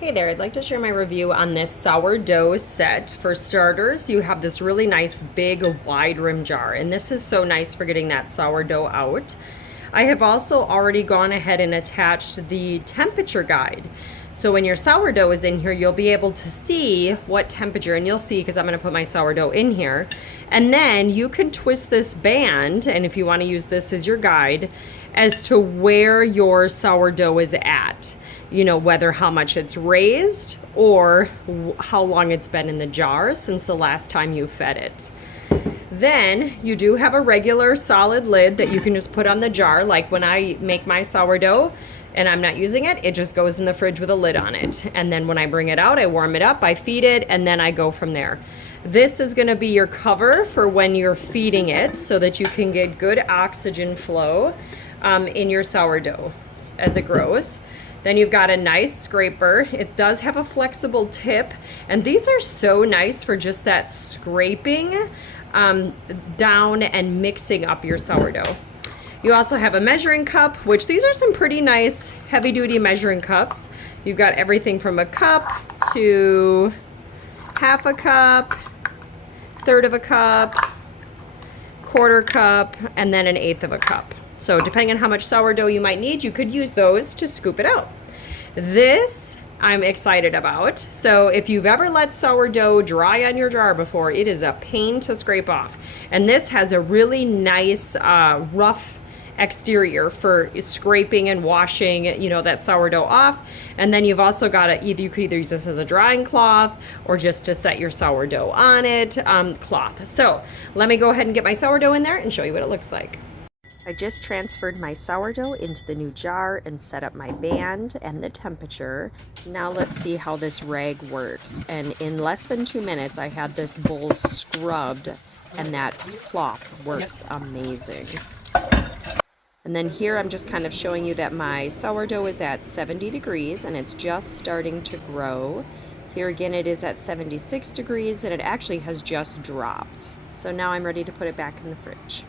Hey there, I'd like to share my review on this sourdough set. For starters, you have this really nice big wide rim jar, and this is so nice for getting that sourdough out. I have also already gone ahead and attached the temperature guide. So when your sourdough is in here, you'll be able to see what temperature, and you'll see because I'm going to put my sourdough in here. And then you can twist this band, and if you want to use this as your guide, as to where your sourdough is at. You know, whether how much it's raised or how long it's been in the jar since the last time you fed it. Then you do have a regular solid lid that you can just put on the jar. Like when I make my sourdough and I'm not using it, it just goes in the fridge with a lid on it. And then when I bring it out, I warm it up, I feed it, and then I go from there. This is going to be your cover for when you're feeding it so that you can get good oxygen flow in your sourdough as it grows. Then you've got a nice scraper. It does have a flexible tip, and these are so nice for just that scraping down and mixing up your sourdough. You also have a measuring cup, which these are some pretty nice heavy-duty measuring cups. You've got everything from a cup to half a cup, third of a cup, quarter cup, and then an eighth of a cup. So depending on how much sourdough you might need, you could use those to scoop it out. This I'm excited about. So if you've ever let sourdough dry on your jar before, it is a pain to scrape off. And this has a really nice rough exterior for scraping and washing, you know, that sourdough off. And then you've also got you could either use this as a drying cloth or just to set your sourdough on it, cloth. So let me go ahead and get my sourdough in there and show you what it looks like. I just transferred my sourdough into the new jar and set up my band and the temperature. Now let's see how this rag works. And in less than 2 minutes, I had this bowl scrubbed, and that cloth works amazing. And then here I'm just kind of showing you that my sourdough is at 70 degrees and it's just starting to grow. Here again it is at 76 degrees and it actually has just dropped. So now I'm ready to put it back in the fridge.